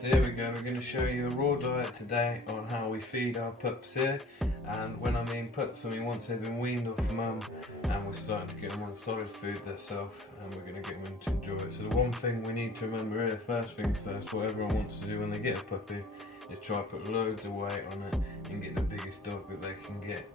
So here we go, we're going to show you a raw diet today on how we feed our pups here. And when I mean pups, I mean once they've been weaned off mum and we're starting to get them on solid food themselves, and we're going to get them to enjoy it. So the one thing we need to remember here, first things first, what everyone wants to do when they get a puppy is try to put loads of weight on it and get the biggest dog that they can get.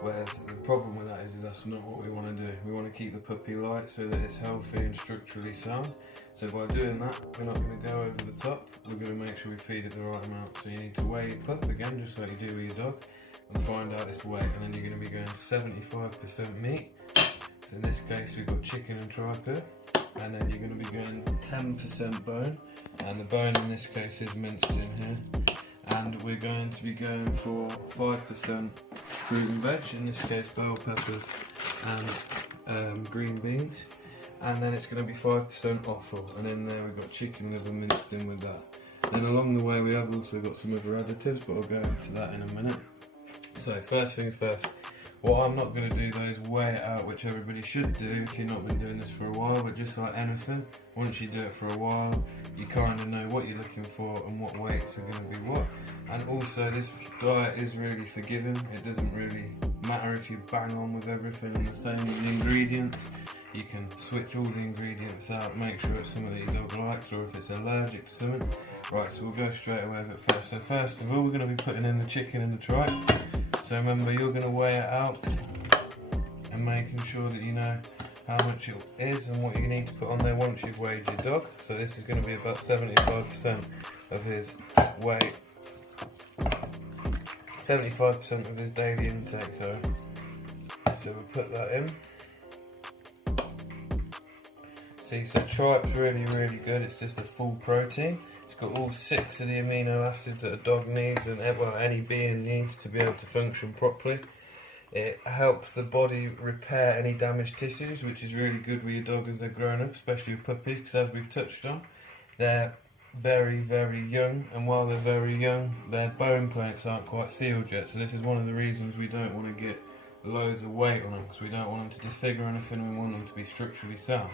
Whereas the problem with that is that's not what we want to do. We want to keep the puppy light so that it's healthy and structurally sound. So by doing that, we're not going to go over the top. We're going to make sure we feed it the right amount. So you need to weigh your pup again, just like you do with your dog, and find out its weight. And then you're going to be going 75% meat. So in this case, we've got chicken and tripe here. And then you're going to be going 10% bone. And the bone in this case is minced in here. And we're going to be going for 5% fruit and veg, in this case bell peppers and green beans. And then it's going to be 5% offal, and in there we've got chicken liver minced in with that. Then along the way we have also got some other additives, but I'll go into that in a minute. So first things first, what I'm not going to do though is weigh it out, which everybody should do if you've not been doing this for a while. But just like anything, once you do it for a while, you kind of know what you're looking for and what weights are going to be what. And also this diet is really forgiving. It doesn't really matter if you bang on with everything and the same with the ingredients. You can switch all the ingredients out, make sure it's something that your dog likes, or if it's allergic to something. Right, so we'll go straight away with it first. So first of all, we're going to be putting in the chicken and the tripe. So remember, you're going to weigh it out and making sure that you know how much it is and what you need to put on there once you've weighed your dog. So this is going to be about 75% of his weight, 75% of his daily intake. So we'll put that in. See, so tripe's really good. It's just a full protein. It's got all 6 of the amino acids that a dog needs and any being needs to be able to function properly. It helps the body repair any damaged tissues, which is really good with your dog as they're growing up, especially with puppies, because as we've touched on, they're very young, and while they're very young, their bone plates aren't quite sealed yet. So this is one of the reasons we don't want to get loads of weight on them, because we don't want them to disfigure anything, and we want them to be structurally sound.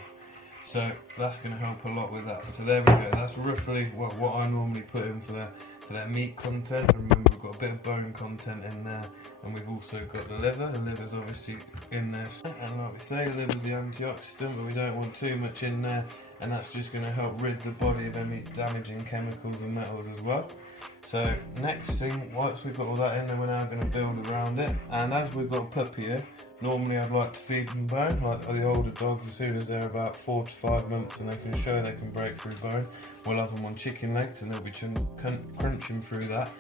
So that's going to help a lot with that. So there we go, that's roughly what I normally put in for their meat content. Remember, we've got a bit of bone content in there, and we've also got the liver. The liver's obviously in there, and like we say, the liver's the antioxidant, but we don't want too much in there, and that's just going to help rid the body of any damaging chemicals and metals as well. So next thing, once we've got all that in, then we're now going to build around it. And as we've got a puppy here, normally I'd like to feed them bone, like the older dogs. As soon as they're about 4 to 5 months and they can show they can break through bone, we'll have them on chicken legs and they'll be crunching through that.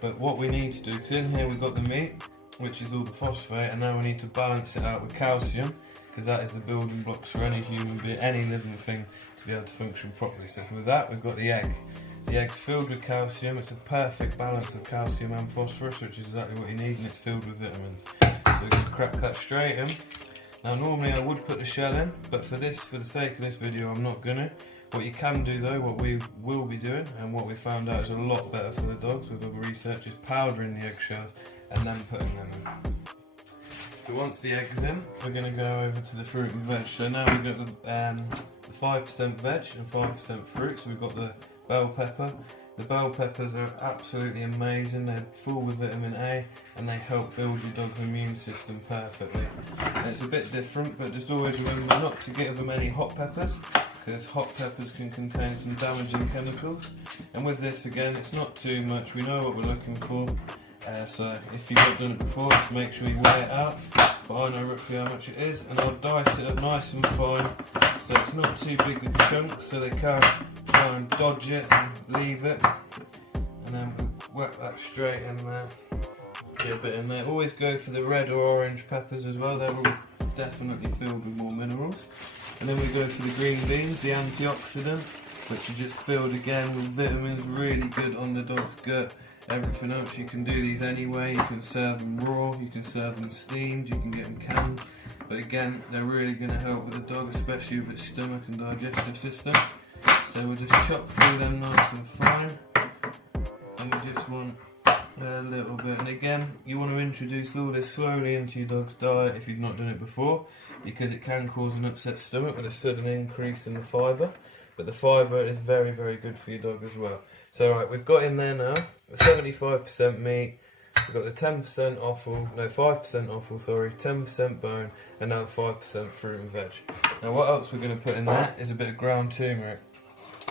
But what we need to do, because in here we've got the meat, which is all the phosphate, and now we need to balance it out with calcium, because that is the building blocks for any human being, any living thing, to be able to function properly. So with that, we've got the egg. The egg's filled with calcium. It's a perfect balance of calcium and phosphorus, which is exactly what you need, and it's filled with vitamins. So we're going to crack that straight in. Now normally I would put the shell in, but for the sake of this video, I'm not going to. What you can do though, what we will be doing, and what we found out is a lot better for the dogs with other research, is powdering the eggshells and then putting them in. So once the egg's in, we're going to go over to the fruit and veg. So now we've got the 5% veg and 5% fruit. So we've got the bell pepper. The bell peppers are absolutely amazing. They're full with vitamin A and they help build your dog's immune system perfectly. And it's a bit different, but just always remember not to give them any hot peppers, because hot peppers can contain some damaging chemicals. And with this, again, it's not too much. We know what we're looking for. So if you've not done it before, just make sure you weigh it out. But I know roughly how much it is, and I'll dice it up nice and fine, so it's not too big of chunks, so they can't try and dodge it and leave it. And then we'll whack that straight in there. Get a bit in there. Always go for the red or orange peppers as well. They're all definitely filled with more minerals. And then we go for the green beans, the antioxidant, which are just filled again with vitamins, really good on the dog's gut. Everything else, you can do these anyway. You can serve them raw, you can serve them steamed, you can get them canned. But again, they're really going to help with the dog, especially with its stomach and digestive system. So we'll just chop through them nice and fine. And we just want a little bit. And again, you want to introduce all this slowly into your dog's diet if you've not done it before, because it can cause an upset stomach with a sudden increase in the fibre. but the fibre is very, very good for your dog as well. So right, we've got in there now 75% meat, we've got the 10% offal, no 5% offal, sorry, 10% bone, and now 5% fruit and veg. Now what else we're going to put in there is a bit of ground turmeric.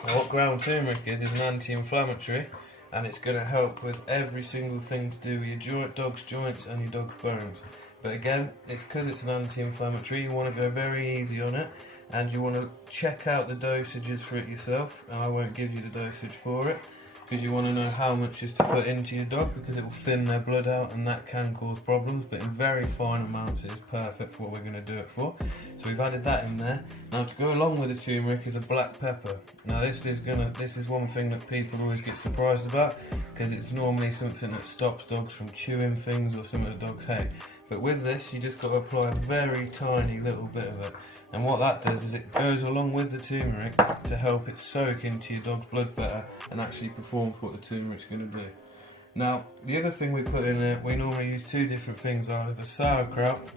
Now what ground turmeric is an anti-inflammatory, and it's going to help with every single thing to do with your dog's joints and your dog's bones. But again, it's because it's an anti-inflammatory, you want to go very easy on it, and you want to check out the dosages for it yourself. And I won't give you the dosage for it, because you want to know how much is to put into your dog, because it will thin their blood out and that can cause problems, but in very fine amounts it is perfect for what we're going to do it for. So we've added that in there. Now to go along with the turmeric is a black pepper. Now this is one thing that people always get surprised about, because it's normally something that stops dogs from chewing things or something that dogs hate. But with this, you just got to apply a very tiny little bit of it. And what that does is it goes along with the turmeric to help it soak into your dog's blood better and actually perform what the turmeric's going to do. Now, the other thing we put in there, we normally use two different things, either sauerkraut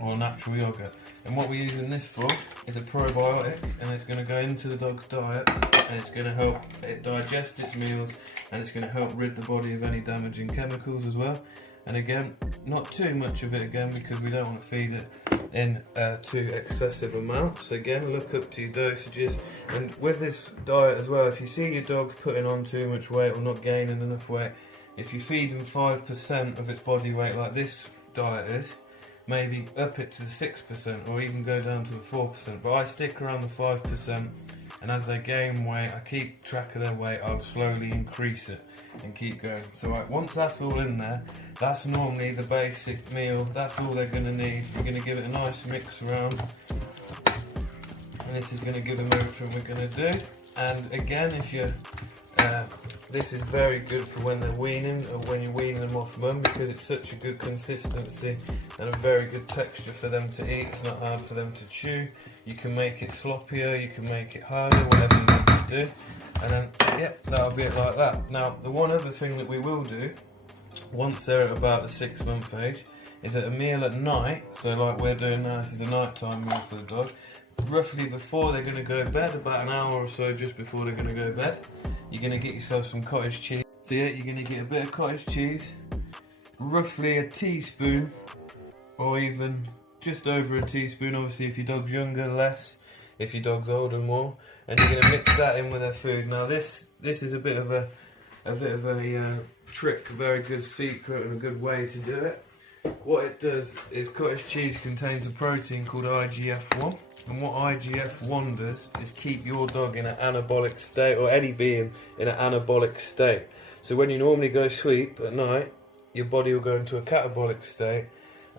or natural yogurt. And what we're using this for is a probiotic, and it's going to go into the dog's diet, and it's going to help it digest its meals, and it's going to help rid the body of any damaging chemicals as well. And again, not too much of it again, because we don't want to feed it in too excessive amounts. So again, look up to your dosages. And with this diet as well, if you see your dog's putting on too much weight or not gaining enough weight, if you feed them 5% of its body weight like this diet is, maybe up it to the 6% or even go down to the 4%. But I stick around the 5%, and as they gain weight, I keep track of their weight, I'll slowly increase it and keep going. So right, once that's all in there, that's normally the basic meal, that's all they're going to need. We're going to give it a nice mix around, and this is going to give them everything we're going to do. And again, if you this is very good for when they're weaning, or when you're weaning them off mum, because it's such a good consistency and a very good texture for them to eat. It's not hard for them to chew. You can make it sloppier, you can make it harder, whatever you want to do. And then, yeah, that'll be it like that. Now, the one other thing that we will do, once they're at about the 6-month age, is that a meal at night, so like we're doing now, this is a nighttime meal for the dog, roughly before they're going to go to bed, about an hour or so just before they're going to go to bed, you're going to get yourself some cottage cheese. So yeah, you're going to get a bit of cottage cheese, roughly a teaspoon, or even just over a teaspoon. Obviously if your dog's younger, less, if your dog's older, more. And you're going to mix that in with their food. Now this is a bit of a trick, a very good secret and a good way to do it. What it does is cottage cheese contains a protein called IGF-1, and what IGF-1 does is keep your dog in an anabolic state, or any being in an anabolic state. So when you normally go to sleep at night, your body will go into a catabolic state,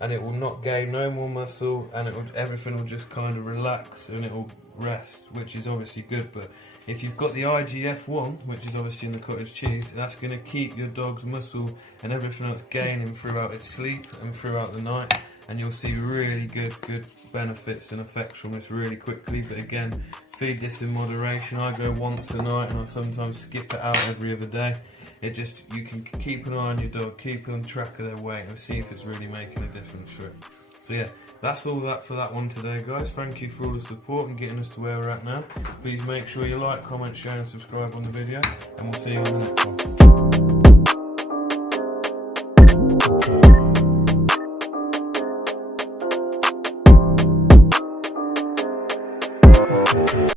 and it will not gain no more muscle, and everything will just kind of relax and it will rest, which is obviously good. But if you've got the IGF-1, which is obviously in the cottage cheese, that's going to keep your dog's muscle and everything else gaining throughout its sleep and throughout the night, and you'll see really good benefits and effects from this really quickly. But again, feed this in moderation. I go once a night, and I sometimes skip it out every other day. You can keep an eye on your dog, keep on track of their weight, and see if it's really making a difference for it. So yeah, that's all that for that one today, guys. Thank you for all the support and getting us to where we're at now. Please make sure you like, comment, share and subscribe on the video, and we'll see you on the next one.